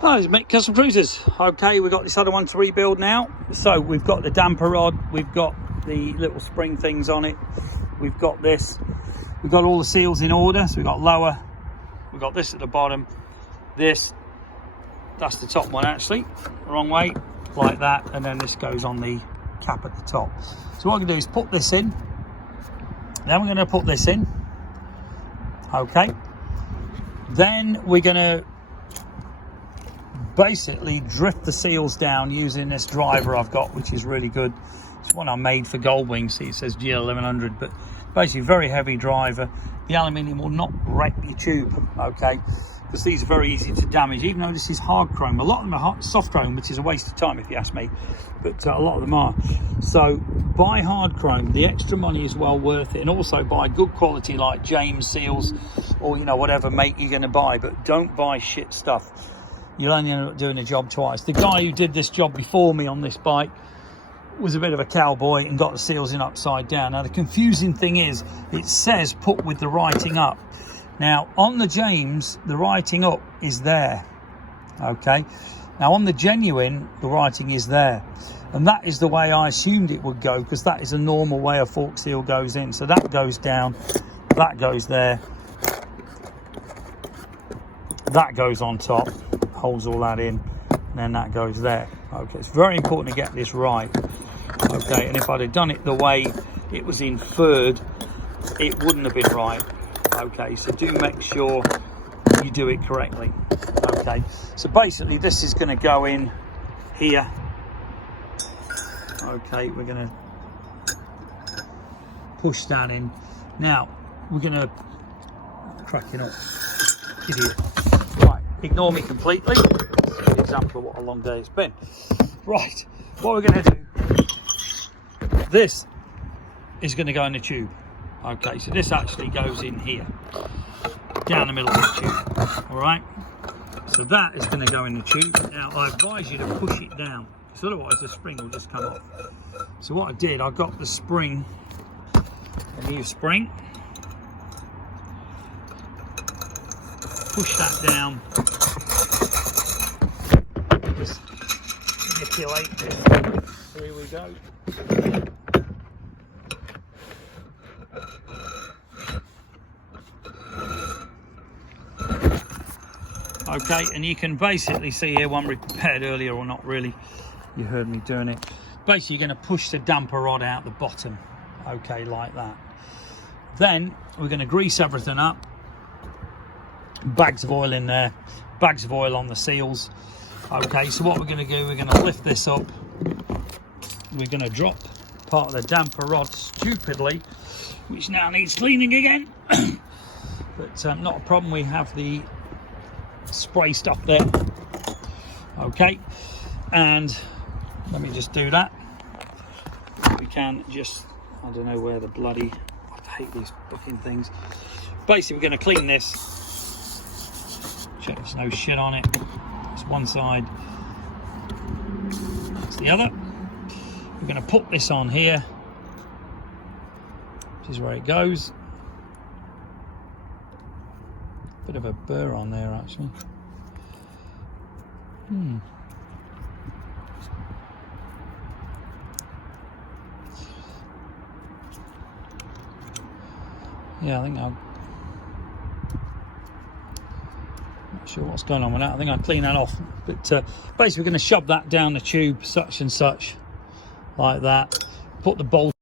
Hi, it's Mick, Custom Cruisers. Okay, we've got this other one to rebuild now. So we've got the damper rod, we've got the little spring things on it, we've got this, we've got all the seals in order. So we've got lower, we've got this at the bottom, this, that's the top one actually, wrong way, like that, and then this goes on the cap at the top. So what I'm going to do is put this in, then we're going to put this in, okay, then we're going to basically drift the seals down using this driver I've got, which is really good. It's one I made for Goldwing. See, it says GL1100, but basically very heavy driver. The aluminium will not wreck your tube, okay, because these are very easy to damage, even though this is hard chrome. A lot of them are soft chrome, which is a waste of time if you ask me, but a lot of them are. So buy hard chrome, the extra money is well worth it, and also buy good quality like James seals, or you know, whatever make you're going to buy, but don't buy shit stuff. You'll only end up doing the job twice. The guy who did this job before me on this bike was a bit of a cowboy and got the seals in upside down. Now the confusing thing is, it says put with the writing up. Now on the James, the writing up is there, okay? Now on the genuine, the writing is there. And that is the way I assumed it would go, because that is a normal way a fork seal goes in. So that goes down, that goes there, that goes on top, holds all that in, and then that goes there. Okay, it's very important to get this right. Okay, and if I'd have done it the way it was inferred, it wouldn't have been right. Okay, so do make sure you do it correctly. Okay, so basically this is going to go in here. Okay, we're going to push that in. Now we're going to crack it up. Idiot. Right, ignore me completely. That's an example of what a long day it's been. Right, what we're going to do, this is going to go in the tube. Okay, so this actually goes in here, down the middle of the tube. All right, so that is going to go in the tube. Now I advise you to push it down, because otherwise the spring will just come off. So what I did, I got the spring, a new spring, push that down, just manipulate this. So here we go. Okay, and you can basically see here one repaired earlier, or not really, you heard me doing it. Basically you're going to push the damper rod out the bottom, okay, like that. Then we're going to grease everything up. Bags of oil in there, bags of oil on the seals. Okay, so what we're going to do, we're going to lift this up, we're going to drop part of the damper rod stupidly, which now needs cleaning again. But not a problem, we have the spray stuff there. Okay, and let me just do that. We can just, I don't know where the bloody, I hate these fucking things. Basically we're going to clean this. Check there's no shit on it. It's one side, that's the other. We're going to put this on here, which is where it goes. Bit of a burr on there actually. Yeah, I think I'll, not sure what's going on with that. I think I'll clean that off. But basically we're going to shove that down the tube, such and such, like that. Put the bolt